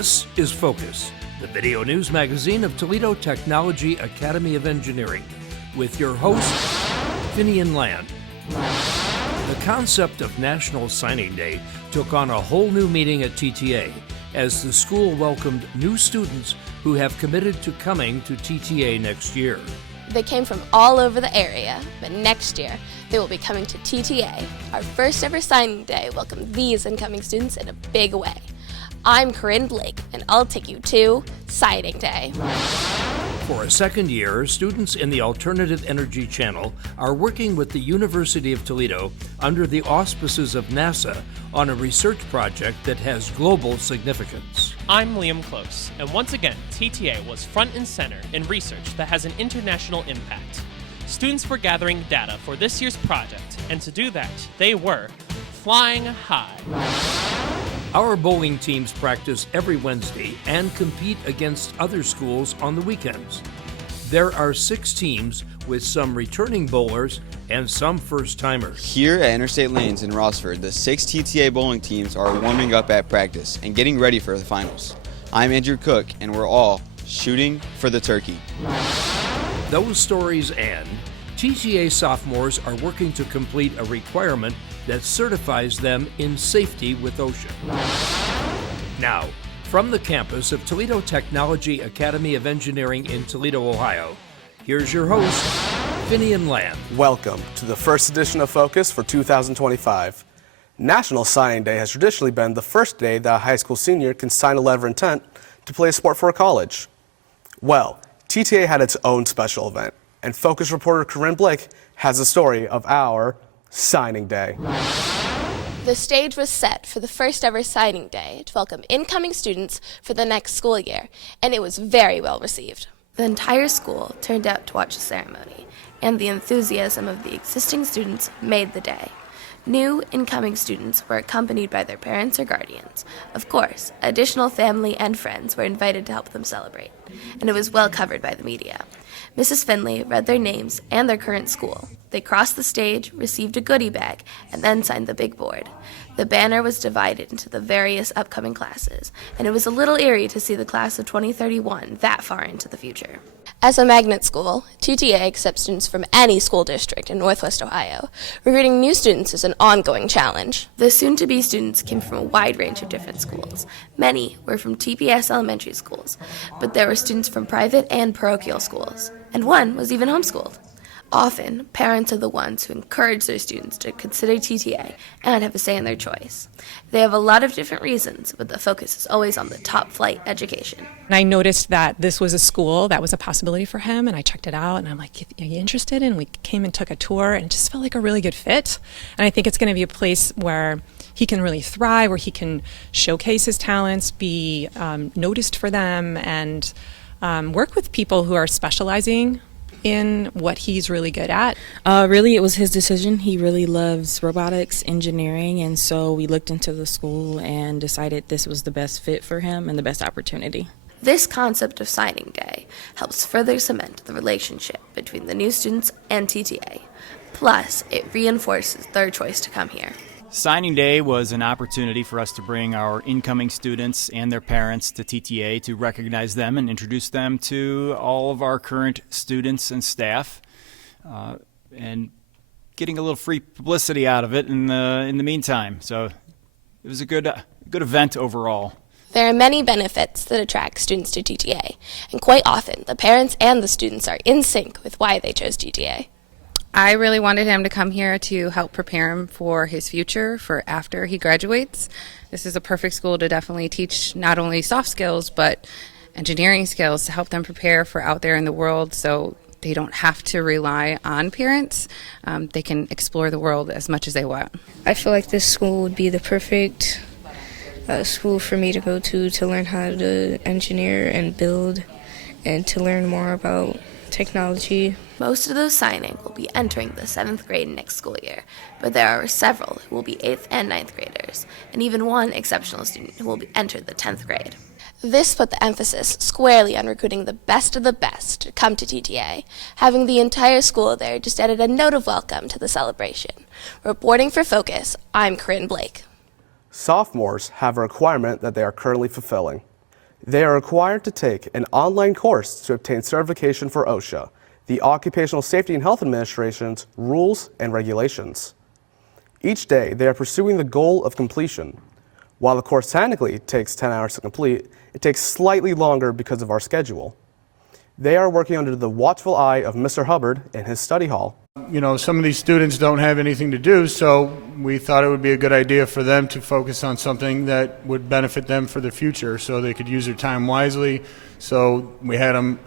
This is Focus, the video news magazine of Toledo Technology Academy of Engineering, with your host, Finnian Land. The concept of National Signing Day took on a whole new meaning at TTA as the school welcomed new students who have committed to coming to TTA next year. They came from all over the area, but next year they will be coming to TTA. Our first ever signing day welcomed these incoming students in a big way. I'm Corinne Blake, and I'll take you to Signing Day. For a second year, students in the Alternative Energy Channel are working with the University of Toledo under the auspices of NASA on a research project that has global significance. I'm Liam Close, and once again, TTA was front and center in research that has an international impact. Students were gathering data for this year's project, and to do that, they were flying high. Our bowling teams practice every Wednesday and compete against other schools on the weekends. There are 6 teams with some returning bowlers and some first-timers. Here at Interstate Lanes in Rossford, the 6 TTA bowling teams are warming up at practice and getting ready for the finals. I'm Andrew Cook, and we're all shooting for the turkey. Those stories end. TTA sophomores are working to complete a requirement that certifies them in safety with OSHA. Now, from the campus of Toledo Technology Academy of Engineering in Toledo, Ohio, here's your host, Finnian Land. Welcome to the first edition of Focus for 2025. National Signing Day has traditionally been the first day that a high school senior can sign a letter of intent to play a sport for a college. Well, TTA had its own special event, and Focus reporter Corinne Blake has a story of our Signing Day. The stage was set for the first ever signing day to welcome incoming students for the next school year, and it was very well received. The entire school turned out to watch the ceremony, and the enthusiasm of the existing students made the day. New incoming students were accompanied by their parents or guardians. Of course, additional family and friends were invited to help them celebrate, and it was well covered by the media. Mrs. Finley read their names and their current school. They crossed the stage, received a goodie bag, and then signed the big board. The banner was divided into the various upcoming classes, and it was a little eerie to see the class of 2031 that far into the future. As a magnet school, TTA accepts students from any school district in Northwest Ohio. Recruiting new students is an ongoing challenge. The soon-to-be students came from a wide range of different schools. Many were from TPS elementary schools, but there were students from private and parochial schools, and one was even homeschooled. Often, parents are the ones who encourage their students to consider TTA and have a say in their choice. They have a lot of different reasons, but the focus is always on the top flight education. And I noticed that this was a school that was a possibility for him, and I checked it out, and I'm like, are you interested? And we came and took a tour, and it just felt like a really good fit. And I think it's going to be a place where he can really thrive, where he can showcase his talents, be noticed for them, and work with people who are specializing in what he's really good at. Really, it was his decision. He really loves robotics, engineering, and so we looked into the school and decided this was the best fit for him and the best opportunity. This concept of signing day helps further cement the relationship between the new students and TTA. Plus, it reinforces their choice to come here. Signing Day was an opportunity for us to bring our incoming students and their parents to TTA to recognize them and introduce them to all of our current students and staff, and getting a little free publicity out of it in the meantime. So it was a good event overall. There are many benefits that attract students to TTA, and quite often the parents and the students are in sync with why they chose TTA. I really wanted him to come here to help prepare him for his future, for after he graduates. This is a perfect school to definitely teach not only soft skills, but engineering skills to help them prepare for out there in the world so they don't have to rely on parents. They can explore the world as much as they want. I feel like this school would be the perfect school for me to go to learn how to engineer and build and to learn more about technology. Most of those signing will be entering the 7th grade next school year, but there are several who will be 8th and 9th graders, and even one exceptional student who will enter the 10th grade. This put the emphasis squarely on recruiting the best of the best to come to TTA. Having the entire school there just added a note of welcome to the celebration. Reporting for Focus, I'm Corinne Blake. Sophomores have a requirement that they are currently fulfilling. They are required to take an online course to obtain certification for OSHA, the Occupational Safety and Health Administration's rules and regulations. Each day, they are pursuing the goal of completion. While the course technically takes 10 hours to complete, it takes slightly longer because of our schedule. They are working under the watchful eye of Mr. Hubbard in his study hall. You know, some of these students don't have anything to do, so we thought it would be a good idea for them to focus on something that would benefit them for the future so they could use their time wisely. So we had them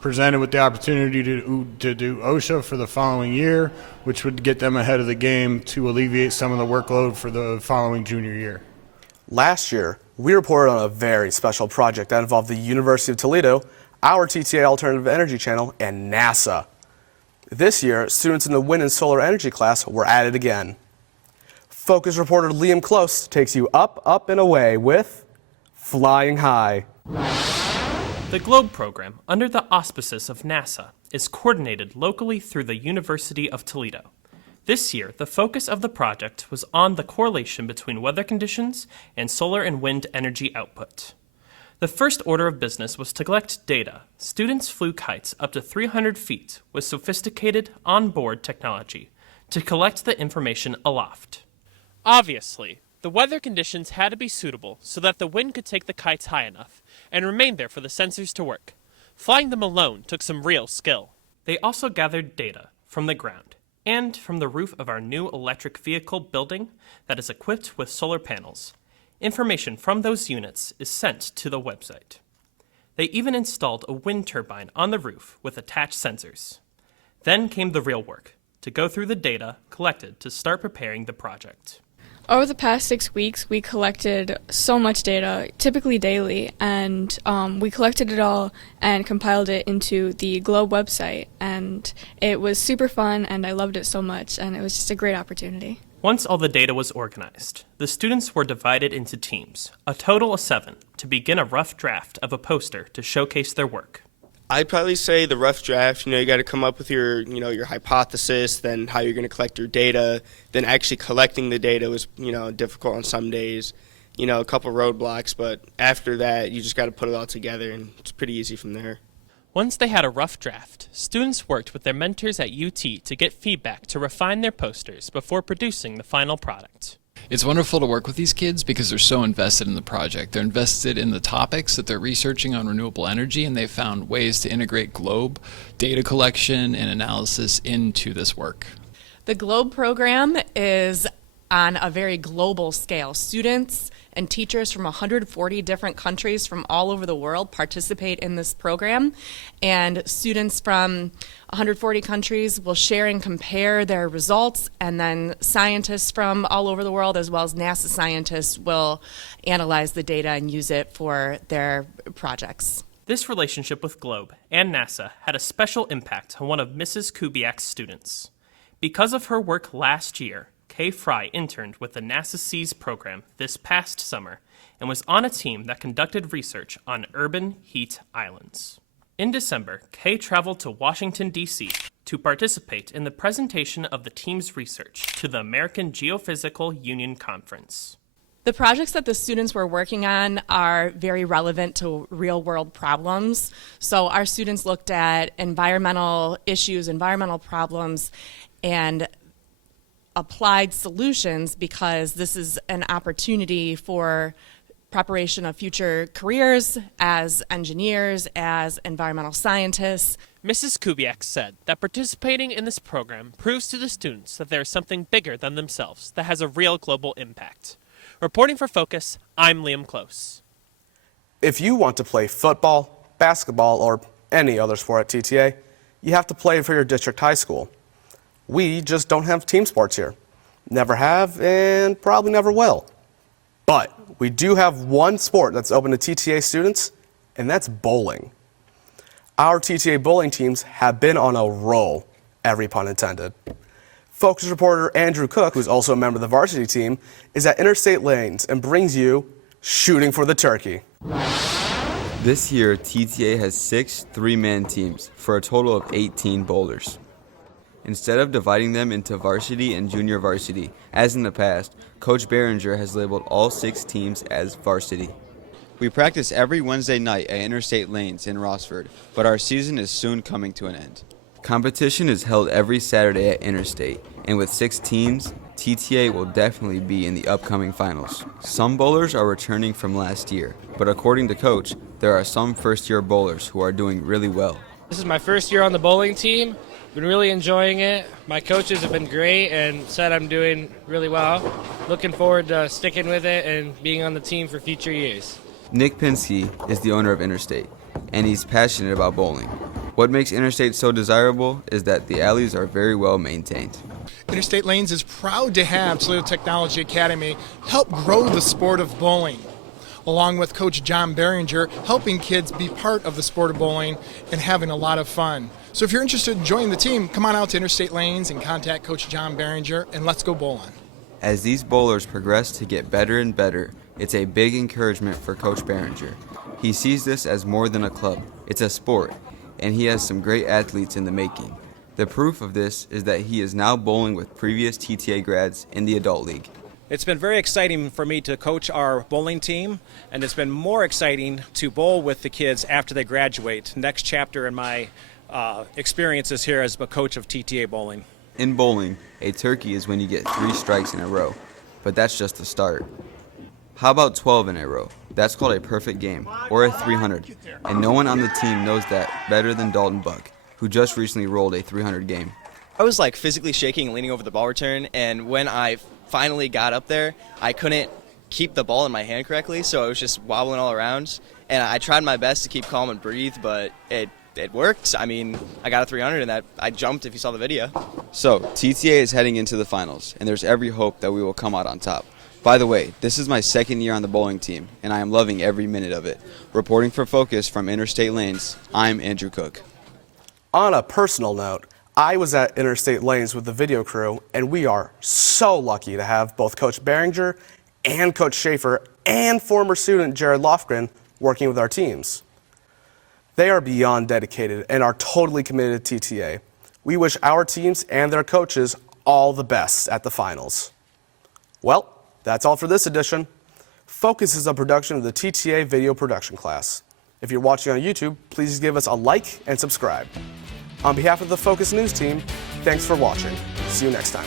presented with the opportunity to do OSHA for the following year, which would get them ahead of the game to alleviate some of the workload for the following junior year. Last year, we reported on a very special project that involved the University of Toledo, our TTA Alternative Energy Channel, and NASA. This year, students in the wind and solar energy class were at it again. Focus reporter Liam Close takes you up, up, and away with Flying High. The GLOBE program, under the auspices of NASA, is coordinated locally through the University of Toledo. This year, the focus of the project was on the correlation between weather conditions and solar and wind energy output. The first order of business was to collect data. Students flew kites up to 300 feet with sophisticated onboard technology to collect the information aloft. Obviously, the weather conditions had to be suitable so that the wind could take the kites high enough and remain there for the sensors to work. Flying them alone took some real skill. They also gathered data from the ground and from the roof of our new electric vehicle building that is equipped with solar panels. Information from those units is sent to the website. They even installed a wind turbine on the roof with attached sensors. Then came the real work, to go through the data collected to start preparing the project. Over the past 6 weeks, we collected so much data, typically daily, and we collected it all and compiled it into the GLOBE website, and it was super fun, and I loved it so much, and it was just a great opportunity. Once all the data was organized, the students were divided into teams, a total of 7, to begin a rough draft of a poster to showcase their work. I'd probably say the rough draft, you got to come up with your hypothesis, then how you're going to collect your data, then actually collecting the data was, difficult on some days, a couple roadblocks, but after that, you just got to put it all together, and it's pretty easy from there. Once they had a rough draft, students worked with their mentors at UT to get feedback to refine their posters before producing the final product. It's wonderful to work with these kids because they're so invested in the project. They're invested in the topics that they're researching on renewable energy, and they've found ways to integrate GLOBE data collection and analysis into this work. The GLOBE program is on a very global scale. Students and teachers from 140 different countries from all over the world participate in this program, and students from 140 countries will share and compare their results, and then scientists from all over the world, as well as NASA scientists, will analyze the data and use it for their projects. This relationship with GLOBE and NASA had a special impact on one of Mrs. Kubiak's students. Because of her work last year, Kay Fry interned with the NASA SEAS program this past summer and was on a team that conducted research on urban heat islands. In December, Kay traveled to Washington, D.C. to participate in the presentation of the team's research to the American Geophysical Union Conference. The projects that the students were working on are very relevant to real-world problems. So our students looked at environmental issues, environmental problems, and applied solutions because this is an opportunity for preparation of future careers as engineers, as environmental scientists. Mrs. Kubiak said that participating in this program proves to the students that there is something bigger than themselves that has a real global impact. Reporting for Focus, I'm Liam Close. If you want to play football, basketball, or any other sport at TTA, you have to play for your district high school. We just don't have team sports here. Never have and probably never will. But we do have one sport that's open to TTA students, and that's bowling. Our TTA bowling teams have been on a roll, every pun intended. Focus reporter Andrew Cook, who's also a member of the varsity team, is at Interstate Lanes and brings you Shooting for the Turkey. This year, TTA has 6 3-man teams for a total of 18 bowlers. Instead of dividing them into varsity and junior varsity, as in the past, Coach Behringer has labeled all 6 teams as varsity. We practice every Wednesday night at Interstate Lanes in Rossford, but our season is soon coming to an end. Competition is held every Saturday at Interstate, and with 6 teams, TTA will definitely be in the upcoming finals. Some bowlers are returning from last year, but according to Coach, there are some first-year bowlers who are doing really well. This is my first year on the bowling team. Been really enjoying it. My coaches have been great and said I'm doing really well. Looking forward to sticking with it and being on the team for future years. Nick Pinsky is the owner of Interstate, and he's passionate about bowling. What makes Interstate so desirable is that the alleys are very well maintained. Interstate Lanes is proud to have Toledo Technology Academy help grow the sport of bowling, along with Coach John Behringer, helping kids be part of the sport of bowling and having a lot of fun. So if you're interested in joining the team, come on out to Interstate Lanes and contact Coach John Behringer, and let's go bowling. As these bowlers progress to get better and better, it's a big encouragement for Coach Behringer. He sees this as more than a club, it's a sport, and he has some great athletes in the making. The proof of this is that he is now bowling with previous TTA grads in the adult league. It's been very exciting for me to coach our bowling team, and it's been more exciting to bowl with the kids after they graduate. Next chapter in my experiences here as a coach of TTA bowling. In bowling, a turkey is when you get 3 strikes in a row, but that's just the start. How about 12 in a row? That's called a perfect game, or a 300, and no one on the team knows that better than Dalton Buck, who just recently rolled a 300 game. I was like physically shaking and leaning over the ball return, and when I finally got up there, I couldn't keep the ball in my hand correctly, so I was just wobbling all around, and I tried my best to keep calm and breathe, but it worked. I mean, I got a 300 and that I jumped if you saw the video. So, TTA is heading into the finals, and there's every hope that we will come out on top. By the way, this is my second year on the bowling team, and I am loving every minute of it. Reporting for Focus from Interstate Lanes, I'm Andrew Cook. On a personal note, I was at Interstate Lanes with the video crew, and we are so lucky to have both Coach Behringer and Coach Schaefer and former student Jared Lofgren working with our teams. They are beyond dedicated and are totally committed to TTA. We wish our teams and their coaches all the best at the finals. Well, that's all for this edition. Focus is a production of the TTA video production class. If you're watching on YouTube, please give us a like and subscribe. On behalf of the Focus News team, thanks for watching. See you next time.